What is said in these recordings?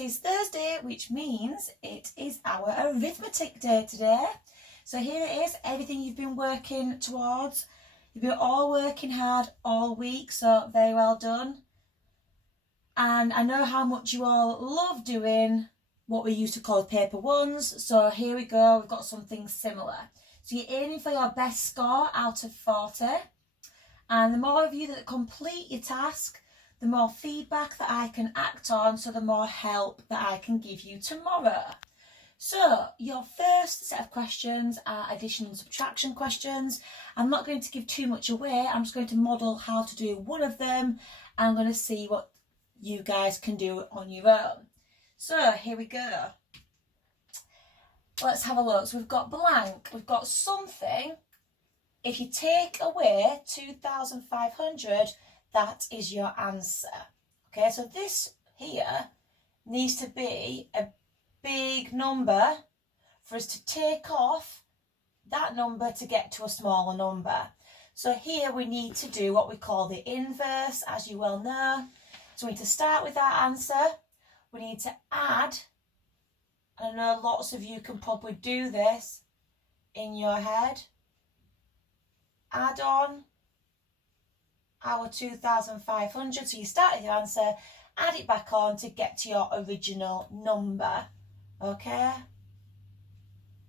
is Thursday, which means it is our arithmetic day today. So here it is, everything you've been working towards. You've been all working hard all week, so very well done. And I know how much you all love doing what we used to call paper ones. So here we go, we've got something similar. So you're aiming for your best score out of 40. And the more of you that complete your task, the more feedback that I can act on, so the more help that I can give you tomorrow. So your first set of questions are addition and subtraction questions. I'm not going to give too much away. I'm just going to model how to do one of them. I'm going to see what you guys can do on your own. So here we go. Let's have a look. So we've got blank. We've got something. If you take away 2,500, that is your answer. Okay, so this here needs to be a big number for us to take off that number to get to a smaller number. So here we need to do what we call the inverse, as you well know. So we need to start with our answer. We need to add, and I know lots of you can probably do this in your head. Add on our 2,500. So you start with your answer, add it back on to get to your original number. Okay?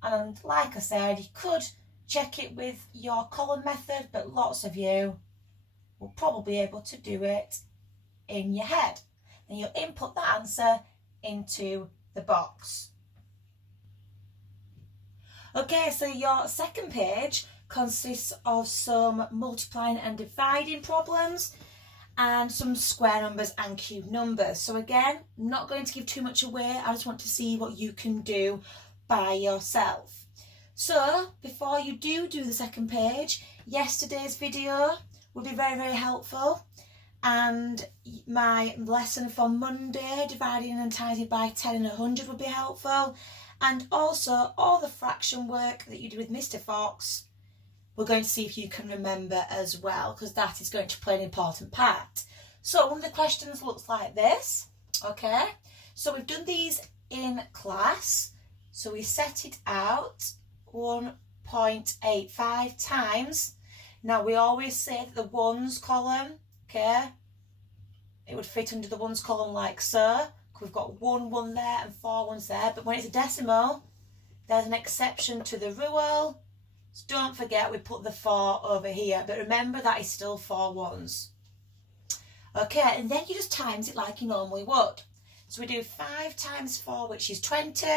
And like I said, you could check it with your column method, but lots of you will probably be able to do it in your head. Then you'll input the answer into the box. Okay, so your second page consists of some multiplying and dividing problems and some square numbers and cube numbers. So again, I'm not going to give too much away. I just want to see what you can do by yourself. So before you do the second page, yesterday's video will be very, very helpful. And my lesson for Monday, dividing and tidying by 10 and 100, will be helpful. And also all the fraction work that you did with Mr. Fox, we're going to see if you can remember as well, because that is going to play an important part. So one of the questions looks like this. Okay, so we've done these in class. So we set it out 1.85 times. Now we always say that the ones column, okay, it would fit under the ones column like so. We've got 1 there and 4 ones there. But when it's a decimal, there's an exception to the rule. So don't forget we put the 4 over here. But remember that is still 4 ones. Okay, and then you just times it like you normally would. So we do 5 times 4, which is 20.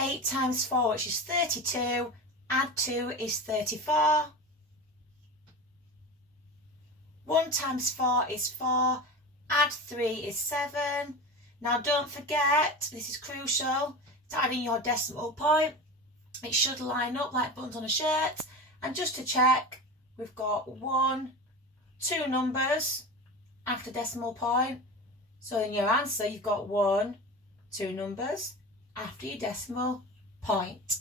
8 times 4, which is 32. Add 2 is 34. 1 times 4 is 4. Add 3 is 7. Now don't forget, this is crucial, to add in your decimal point. It should line up like buttons on a shirt. And just to check, we've got 2 numbers after decimal point. So in your answer, you've got 2 numbers after your decimal point.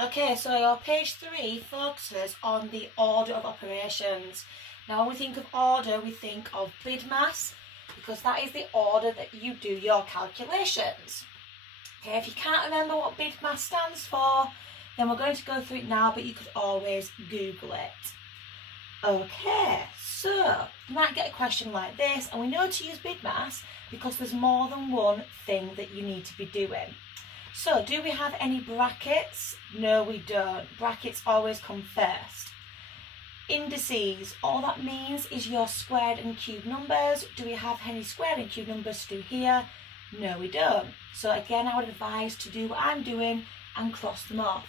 Okay, so your page 3 focuses on the order of operations. Now when we think of order, we think of BIDMAS, because that is the order that you do your calculations. Okay, if you can't remember what BIDMAS stands for, then we're going to go through it now, but you could always Google it. Okay, so you might get a question like this, and we know to use BIDMAS because there's more than one thing that you need to be doing. So do we have any brackets? No, we don't. Brackets always come first. Indices, all that means is your squared and cube numbers. Do we have any squared and cube numbers to do here? No, we don't. So again, I would advise to do what I'm doing and cross them off.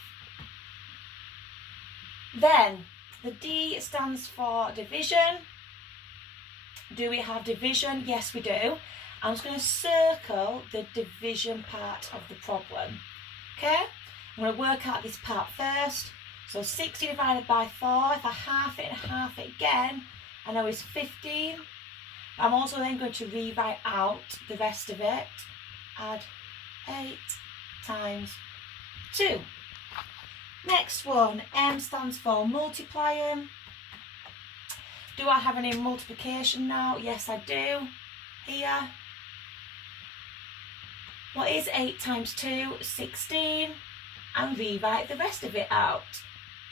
Then the D stands for division. Do we have division? Yes, we do. I'm just going to circle the division part of the problem. Okay, I'm going to work out this part first. So 60 divided by 4, if I half it and half it again, I know it's 15. I'm also then going to rewrite out the rest of it. Add 8 times 2. Next one, M stands for multiplying. Do I have any multiplication now? Yes, I do. Here. What is 8 times 2? 16. And rewrite the rest of it out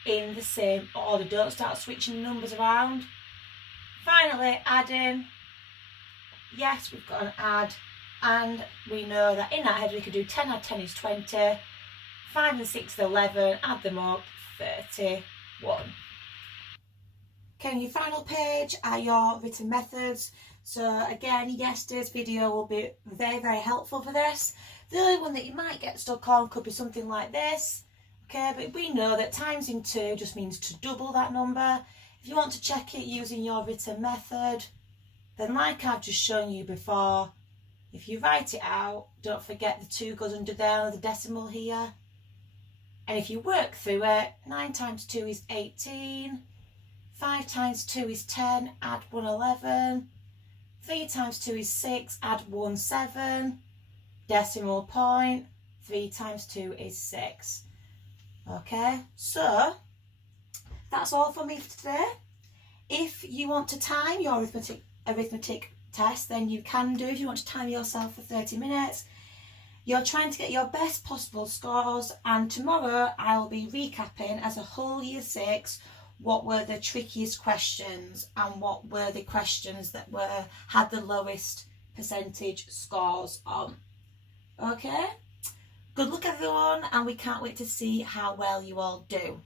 in the same order. Don't start switching numbers around. Finally, adding. Yes, we've got an add. And we know that in our head we could do 10 add 10 is 20. 5 and 6 is 11. Add them up, 31. Okay, your final page are your written methods. So again, yesterday's video will be very, very helpful for this. The only one that you might get stuck on could be something like this. Okay, but we know that times in 2 just means to double that number. If you want to check it using your written method, then like I've just shown you before, if you write it out, don't forget the 2 goes under there, the decimal here. And if you work through it, 9 times 2 is 18. 5 times 2 is 10, add 1, 11. 3 times 2 is 6, add 1, 7. Decimal point, 3 times 2 is 6. Okay, so that's all for me for today. If you want to time your arithmetic test, then you can do. If you want to time yourself for 30 minutes, you're trying to get your best possible scores, and tomorrow I'll be recapping as a whole year 6 what were the trickiest questions and what were the questions that had the lowest percentage scores on. Okay, good luck everyone, and we can't wait to see how well you all do.